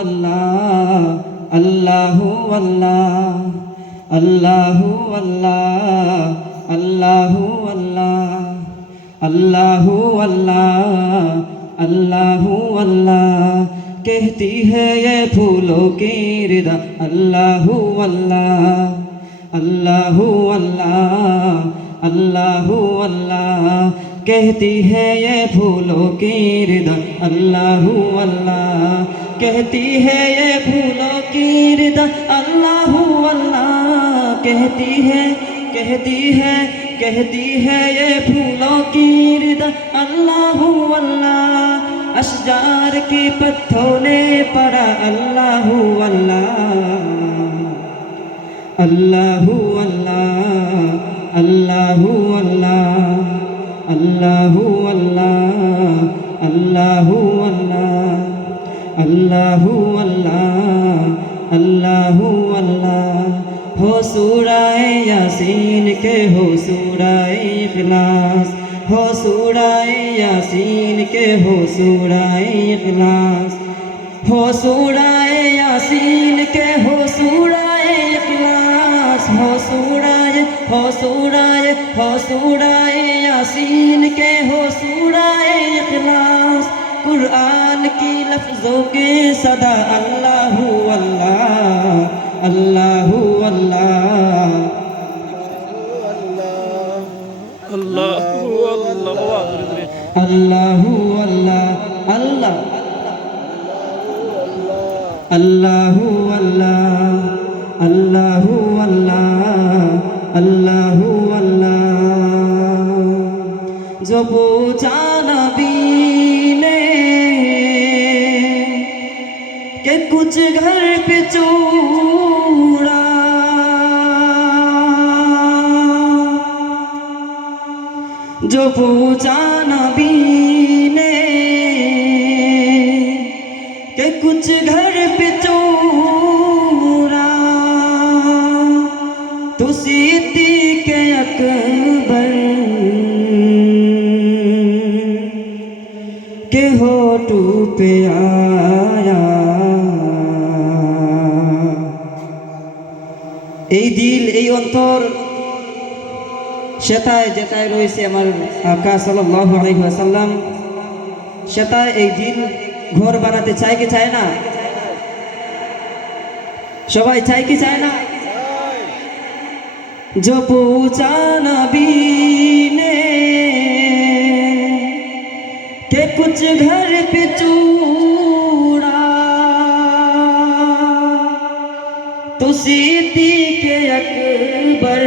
अल्लाह अल्लाहु अल्लाह अल्लाहु अल्लाह अल्लाहु अल्लाह अल्लाहु अल्लाह अल्लाहु अल्लाह कहती है ये फूलों की रिदा अल्लाहु अल्लाह अल्लाहु अल्लाह अल्लाहु अल्लाह कहती है ये फूलों की रिदा अल्लाहु अल्लाह कहती है ये फूलों की रिदा अल्लाहु अल्लाह कहती है ये फूलों की रिदा अल्लाहु अल्लाह अशजार की पत्थों ने पढ़ा अल्लाहु अल्लाह अल्लाहु अल्लाह अल्लाहु अल्लाह अल्लाहु अल्लाह अल्लाहु अल्लाह अल्लाहु अल्लाह अल्लाहु अल्लाह हो सूराए यासीन के हो सूराए इखलास हो सूराए यासीन के हो सूराए इखलास हो सूराए यासीन के हो सूराए इखलास हो सूराए यासीन के हो सूराए इखलास कुरान की लफ्ज़ों के सदा अल्लाहु अल्लाह अल्लाहु अल्लाह अल्लाहु अल्लाह अल्लाहु अल्लाह अल्लाह अल्लाहु अल्लाह अल्लाहु अल्लाह अल्लाहु अल्लाह जो पूछा नबी ने कि कुछ घर पे चूड़ा जो पूछा नबी ने कि कुछ घर पे चूड़ा तो सिद्दीक़ अकबर के होठू पे आया এই দিল এই অন্তর সেটাই যেটাই রয়েছে আমার আকা সাল্লাল্লাহু আলাইহি ওয়াসাল্লাম সেটাই এই দিল ঘর বানাতে চায় কি চায় না সবাই চায় কি চায় না जो पूछा नबी ने के कुछ घर पे चूड़ा तो सिद्दीक़ अकबर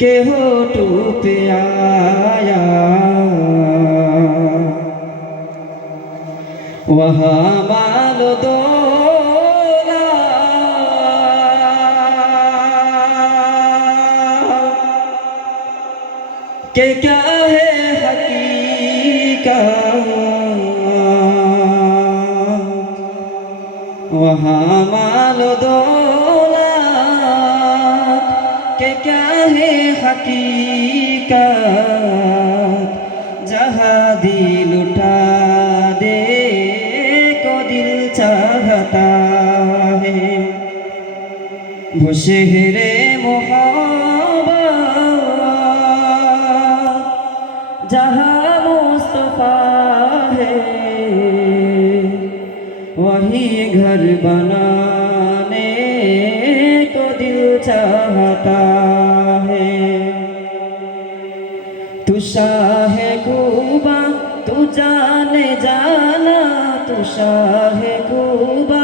के होठू पे आया वहाँ माल दो के क्या है हकीकत वहाँ माल दौलत के क्या है हकीकत जहाँ दिल उठा दे को दिल चाहता है वो शहरे जहाँ मुस्तफा है वही घर बनाने को दिल चाहता है तू शाह खूबा तू जाने जाना तू शाह खूबा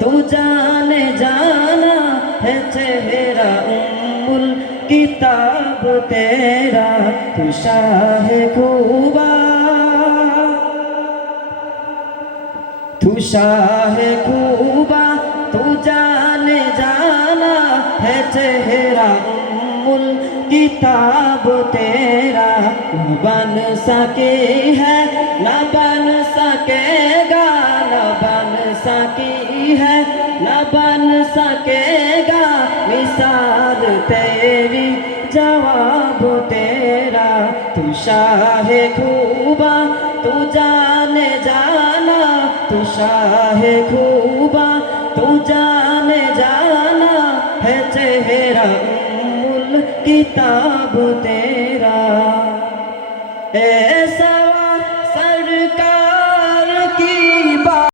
तू जाने जाना है चेहरा उम्मुल किताब तेरा तू शाह खूबा तू शाह खूबा तू जाने जाना है चेहरा उम्मुल किताब तेरा न बन सके है न बन सकेगा न बन सकी है न बन सकेगा मिसाल तेरी जवाब तेरा तू शाह खूबा तू जाने जाना तू शाहे खूबा तू जाने जाना है चेहरा उम्मुल किताब तेरा ऐसा